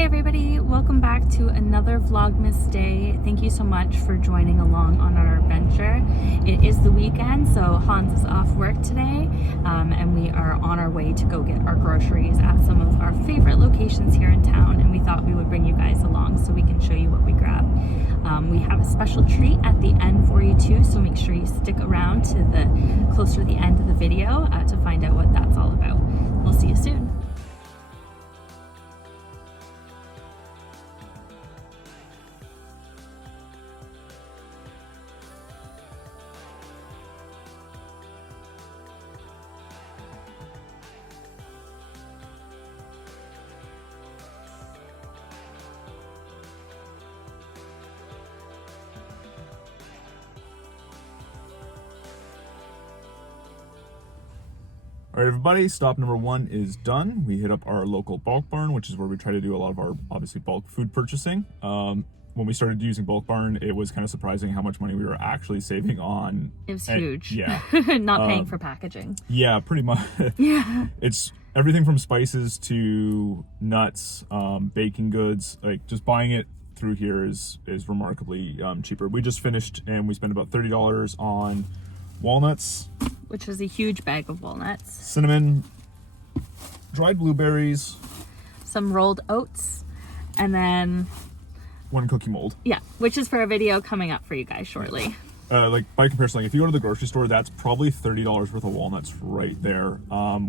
Hi everybody, welcome back to another Vlogmas day. Thank you so much for joining along on our adventure. It is the weekend, so Hans is off work today, and we are on our way to go get our groceries at some of our favorite locations here in town, and we thought we would bring you guys along so we can show you what we grab. We have a special treat at the end for you too, so make sure you stick around to the closer to the end of the video to find out what that's all about. We'll see you soon. All right, everybody, stop number one is done. We hit up our local bulk barn, which is where we try to do a lot of our, obviously, bulk food purchasing. When we started using bulk barn, it was kind of surprising how much money we were actually saving on. It was huge. Yeah. Not paying for packaging. Yeah, pretty much. Yeah. It's everything from spices to nuts, baking goods. Like, just buying it through here is remarkably cheaper. We just finished and we spent about $30 on walnuts, Which was a huge bag of walnuts. cinnamon, dried blueberries, Some rolled oats, and then, one cookie mold. yeah, which is for a video coming up for you guys shortly. Like, by comparison, like, if you go to the grocery store, that's probably $30 worth of walnuts right there.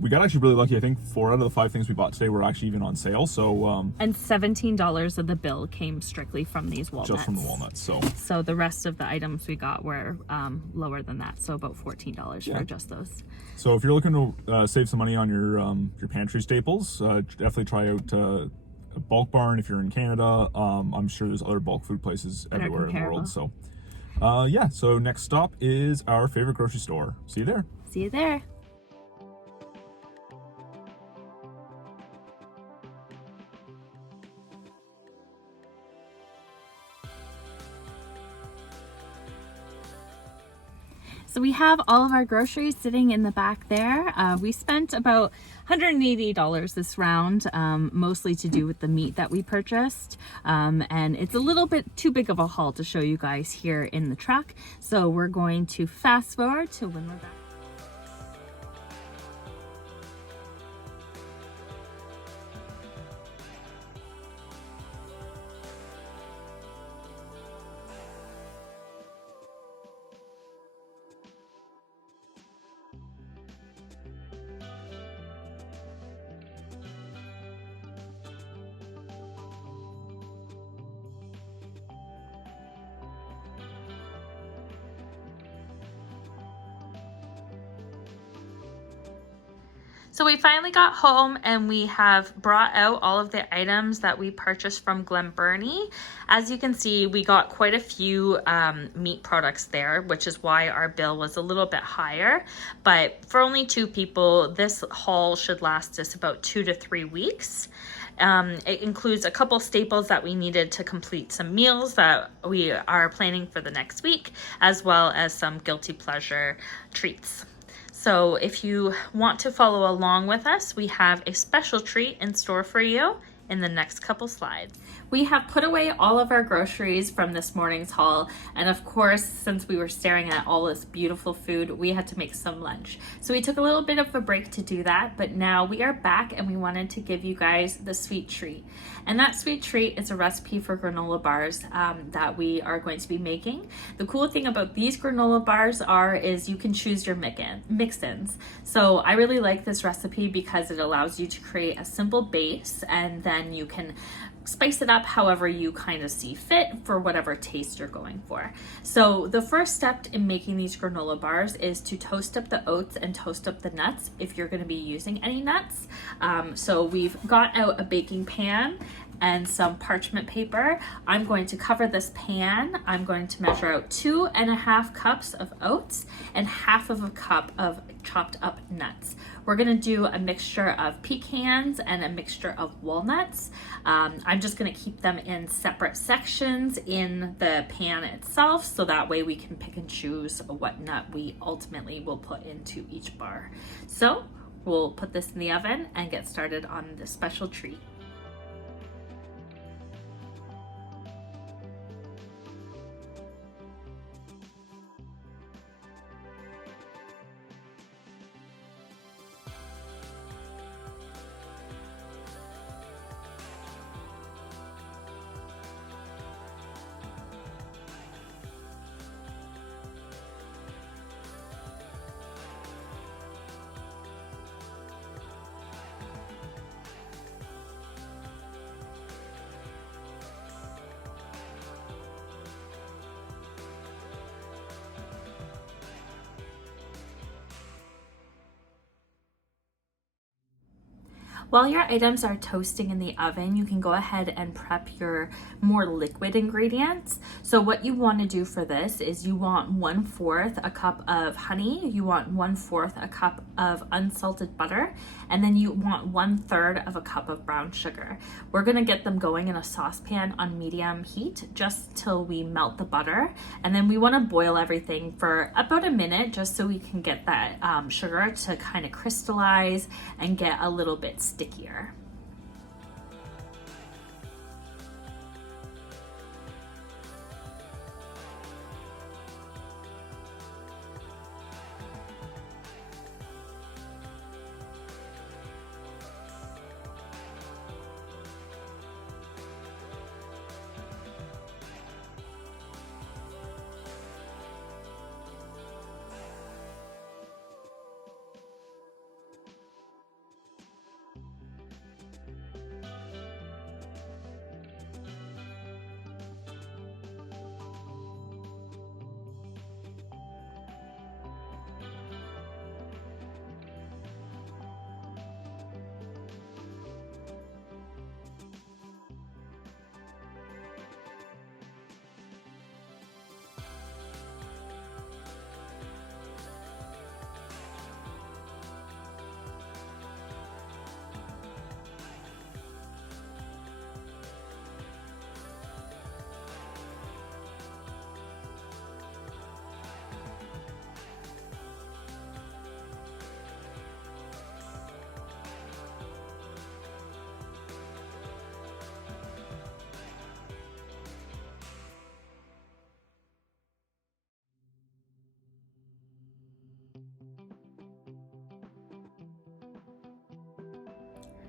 We got actually really lucky. I think 4 out of the 5 things we bought today were actually even on sale. So And $17 of the bill came strictly from these walnuts. just from the walnuts. So the rest of the items we got were lower than that, so about $14 for just those. So if you're looking to save some money on your pantry staples, definitely try out a bulk barn if you're in Canada. I'm sure there's other bulk food places everywhere in the world. So yeah, so next stop is our favorite grocery store. See you there. See you there. So we have all of our groceries sitting in the back there. We spent about $180 this round, mostly to do with the meat that we purchased. And it's a little bit too big of a haul to show you guys here in the truck. So we're going to fast forward to when we're back. So we finally got home and we have brought out all of the items that we purchased from Glen Burnie. As you can see, we got quite a few meat products there, which is why our bill was a little bit higher. But for only 2 people, this haul should last us about 2 to 3 weeks. It includes a couple staples that we needed to complete some meals that we are planning for the next week, as well as some guilty pleasure treats. So if you want to follow along with us, we have a special treat in store for you in the next couple slides. We have put away all of our groceries from this morning's haul, and of course, since we were staring at all this beautiful food, we had to make some lunch. So we took a little bit of a break to do that, but now we are back and we wanted to give you guys the sweet treat. And that sweet treat is a recipe for granola bars that we are going to be making. The cool thing about these granola bars is you can choose your mix-ins. So I really like this recipe because it allows you to create a simple base, and then you can spice it up however you kind of see fit for whatever taste you're going for. So the first step in making these granola bars is to toast up the oats and toast up the nuts if you're going to be using any nuts. So we've got out a baking pan and some parchment paper. I'm going to cover this pan. I'm going to measure out 2.5 cups of oats and half of a cup of chopped up nuts. We're gonna do a mixture of pecans and a mixture of walnuts. I'm just gonna keep them in separate sections in the pan itself, so that way we can pick and choose what nut we ultimately will put into each bar. So we'll put this in the oven and get started on this special treat. While your items are toasting in the oven, you can go ahead and prep your more liquid ingredients. So what you want to do for this is you want 1/4 a cup of honey, you want 1/4 a cup of unsalted butter, and then you want 1/3 of a cup of brown sugar. We're going to get them going in a saucepan on medium heat just till we melt the butter, and then we want to boil everything for about a minute just so we can get that sugar to kind of crystallize and get a little bit stickier.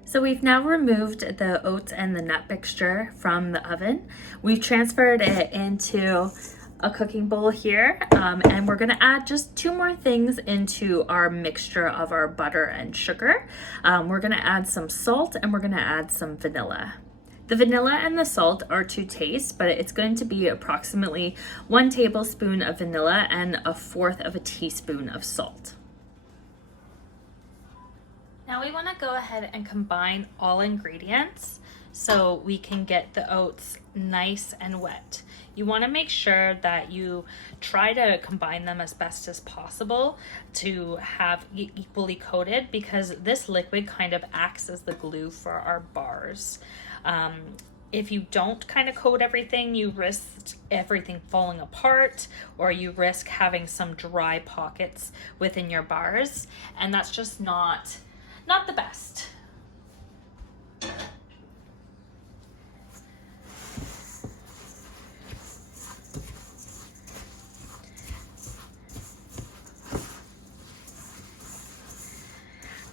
So we've now removed the oats and the nut mixture from the oven. We've transferred it into a cooking bowl here, and we're gonna add just 2 more things into our mixture of our butter and sugar. We're gonna add some salt and we're gonna add some vanilla. The vanilla and the salt are to taste, but it's going to be approximately 1 tablespoon of vanilla and 1/4 of a teaspoon of salt. Now we want to go ahead and combine all ingredients so we can get the oats nice and wet. You want to make sure that you try to combine them as best as possible to have equally coated, because this liquid kind of acts as the glue for our bars. If you don't kind of coat everything, you risk everything falling apart, or you risk having some dry pockets within your bars, and that's just not the best.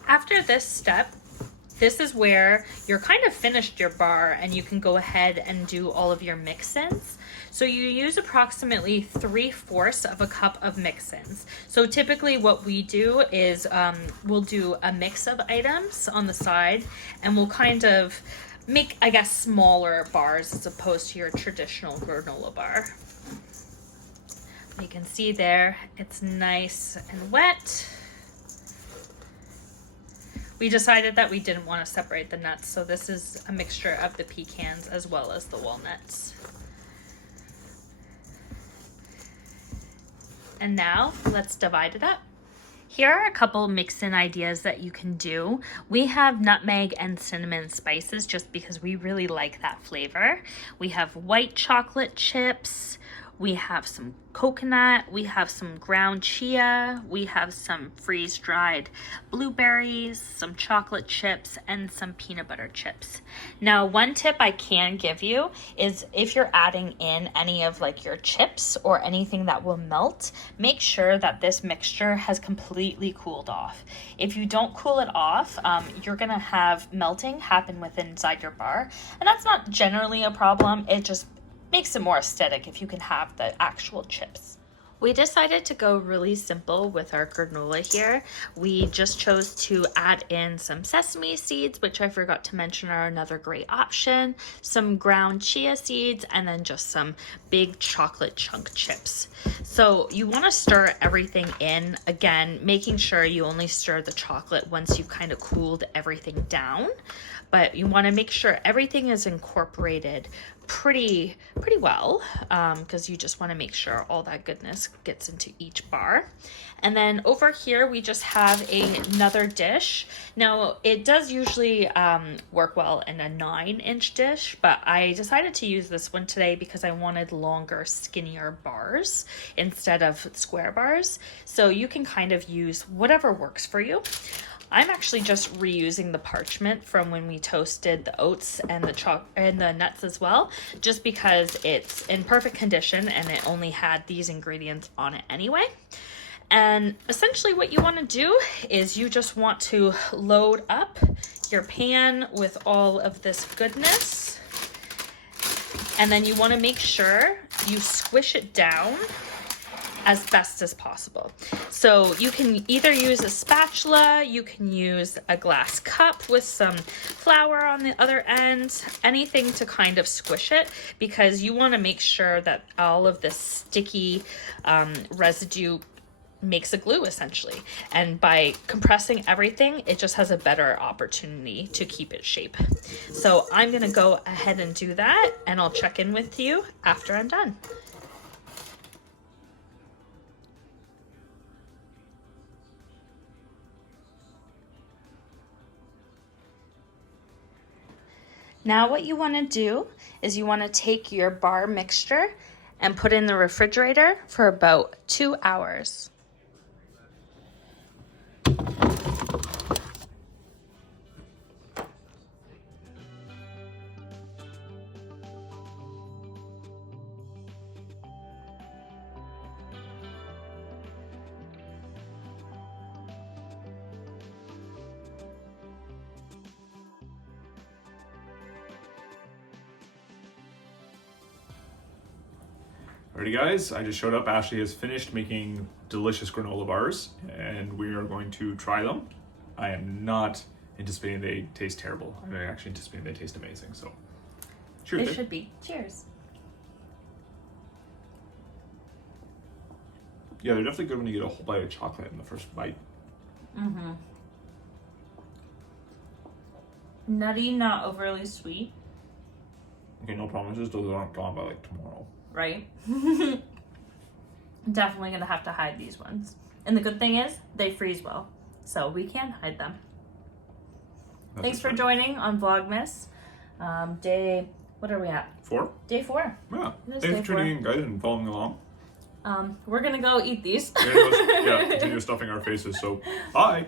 After this step, this is where you're kind of finished your bar and you can go ahead and do all of your mix-ins. So you use approximately 3/4 of a cup of mix-ins. So typically what we do is we'll do a mix of items on the side, and we'll kind of make, I guess, smaller bars as opposed to your traditional granola bar. You can see there, it's nice and wet. We decided that we didn't want to separate the nuts, so this is a mixture of the pecans as well as the walnuts. And now let's divide it up. Here are a couple mix-in ideas that you can do. We have nutmeg and cinnamon spices just because we really like that flavor. We have white chocolate chips. We have some coconut, we have some ground chia, we have some freeze-dried blueberries, some chocolate chips, and some peanut butter chips. Now, one tip I can give you is if you're adding in any of like your chips or anything that will melt, make sure that this mixture has completely cooled off. If you don't cool it off, you're gonna have melting happen inside your bar, and that's not generally a problem. It just makes it more aesthetic if you can have the actual chips. We decided to go really simple with our granola here. We just chose to add in some sesame seeds, which I forgot to mention are another great option, some ground chia seeds, and then just some big chocolate chunk chips. So you want to stir everything in, again, making sure you only stir the chocolate once you've kind of cooled everything down. But you want to make sure everything is incorporated pretty well, because you just want to make sure all that goodness gets into each bar. And then over here we just have another dish. Now it does usually work well in a 9-inch dish, but I decided to use this one today because I wanted longer, skinnier bars instead of square bars. So you can kind of use whatever works for you. I'm actually just reusing the parchment from when we toasted the oats and the nuts as well, just because it's in perfect condition and it only had these ingredients on it anyway. And essentially what you want to do is you just want to load up your pan with all of this goodness. And then you want to make sure you squish it down as best as possible. So you can either use a spatula, you can use a glass cup with some flour on the other end, anything to kind of squish it, because you want to make sure that all of this sticky residue makes a glue essentially. And by compressing everything, it just has a better opportunity to keep its shape. So I'm gonna go ahead and do that, and I'll check in with you after I'm done. Now what you want to do is you want to take your bar mixture and put in the refrigerator for about 2 hours. Alrighty guys, I just showed up. Ashley has finished making delicious granola bars and we are going to try them. I am not anticipating they taste terrible. I'm actually anticipating they taste amazing, so cheers. They should be. Cheers. Yeah, they're definitely good when you get a whole bite of chocolate in the first bite. Mm-hmm. Nutty, not overly sweet. Okay, no promises, those aren't gone by like tomorrow. Right? Definitely gonna have to hide these ones. And the good thing is, they freeze well. So we can hide them. Thanks for joining on Vlogmas. Day, what are we at? 4? Day 4. Yeah. Thanks for tuning in, guys, and following along. We're gonna go eat these. Yeah, continue stuffing our faces, so bye.